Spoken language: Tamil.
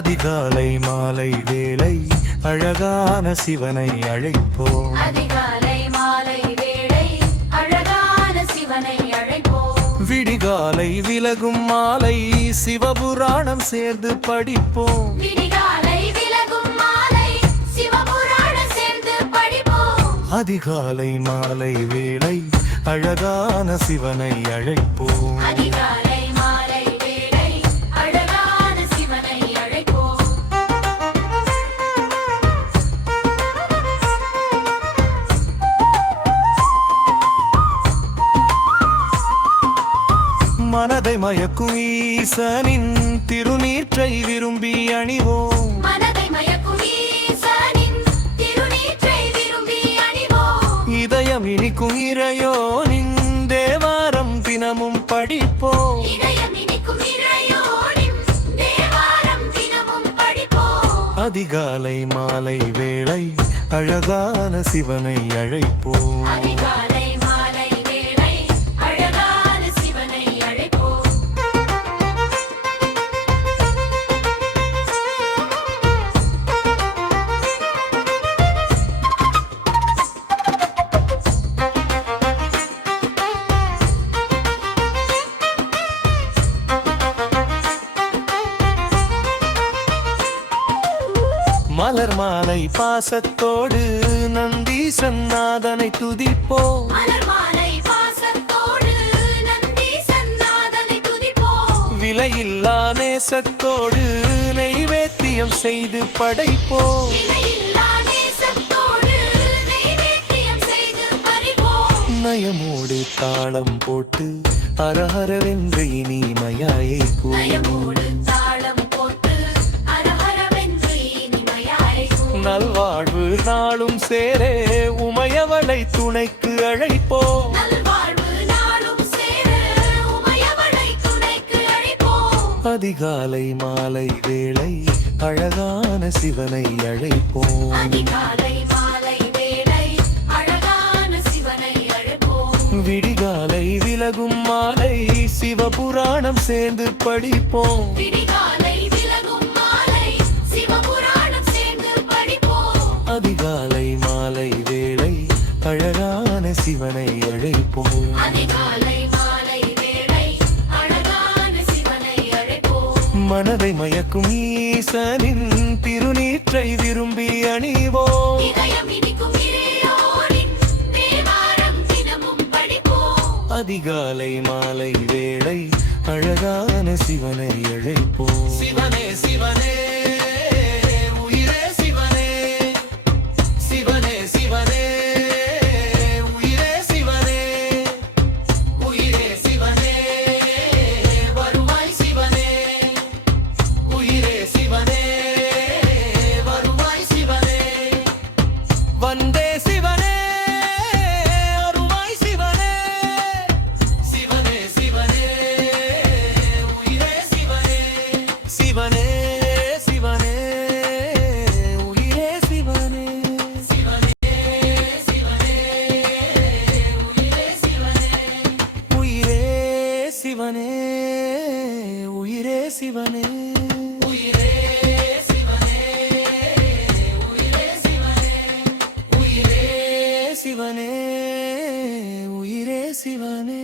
அதிகாலை மாலை வேளை அழகான சிவனை அழைப்போம். அதிகாலை மாலை வேளை அழகான சிவனை அழைப்போம். விடிகாலை விலகும் மாலை சிவபுராணம் சேர்ந்து படிப்போம். விடிகாலை விலகும் மாலை சிவபுராணம் சேர்ந்து படிப்போம். அதிகாலை மாலை வேளை அழகான சிவனை அழைப்போம். அதிகாலை மாலை வேளை அழகான சிவனை அழைப்போம். மனதை மயக்கும் ஈசனின் திருநீற்றை விரும்பி அணிவோம். மனதை மயக்கும் ஈசனின் திருநீற்றை விரும்பி அணிவோம். இதயம் இனிக்கும் இறையோனின் தேவாரம் தினமும் படிப்போம். இதயம் இனிக்கும் இறையோனின் தேவாரம் தினமும் படிப்போம். அதிகாலை மாலை வேளை அழகான சிவனை அழைப்போம். அதிகாலை மாலை வேளை அழகான சிவனை அழைப்போம். மலர் மாலை பாசத்தோடு நந்தீசன் நாதனை துதிப்போம். மலர் மாலை பாசத்தோடு நந்தீசன் நாதனை துதிப்போம். விலையில்லா நேசத்தோடு நைவேத்தியம் செய்து படைப்போம். விலையில்லா நேசத்தோடு நைவேத்தியம் செய்து பறிப்போம். நயமோடு தாளம் போட்டு அரஹரவென்று இனிமையாயை நயமோடு தாளம் போட்டு அரஹரவென்று இனிமையாய் கூவும். நல்வாழ்வு நாளும் சேரே உமையவளை துணைக்கு அழைப்போம். நல்வாழ்வு நாளும் சேர உமையவளை துணைக்கு அழைப்போம். அதிகாலை மாலை வேளை அழகான சிவனை அழைப்போம். அதிகாலை மாலை வேளை அழகான சிவனை அழைப்போம். விடிகாலை விலகும் மாலை சிவபுராணம் சேர்ந்து படிப்போம். விடிகாலை விலகும் மாலை சிவபுராணம் சேர்ந்து படிப்போம். அதிகாலை மாலை வேளை அழகான சிவனை அழைப்போம். அதிகாலை மாலை வேளை அழகான சிவனை அழைப்போம். மனதை மயக்கும் ஈசனின் திருநீற்றை விரும்பி அணிவோம். இதயம் இனிக்கும் இறையோனின் தேவாரம் தினமும் படிப்போம். அதிகாலை மாலை வேளை அழகான சிவனை அழைப்போம். சிவனே சிவனே உயிரே சிவனே, சிவனே சிவனே உயிரே சிவனே, உயிரே சிவனே வருவாய் சிவனே, உயிரே சிவனே வருவாய் சிவனே, வந்தே சிவனே அருவாய் சிவனே, சிவனே சிவனே உயிரே சிவனே, சிவனே சிவனே உயிரே சிவனே, சிவனே சிவனே உயிரே சிவனே, உயிரே சிவனே உயிரே சிவனே, உயிரே சிவனே உயிரே சிவனே, உயிரே சிவனே உயிரே சிவனே.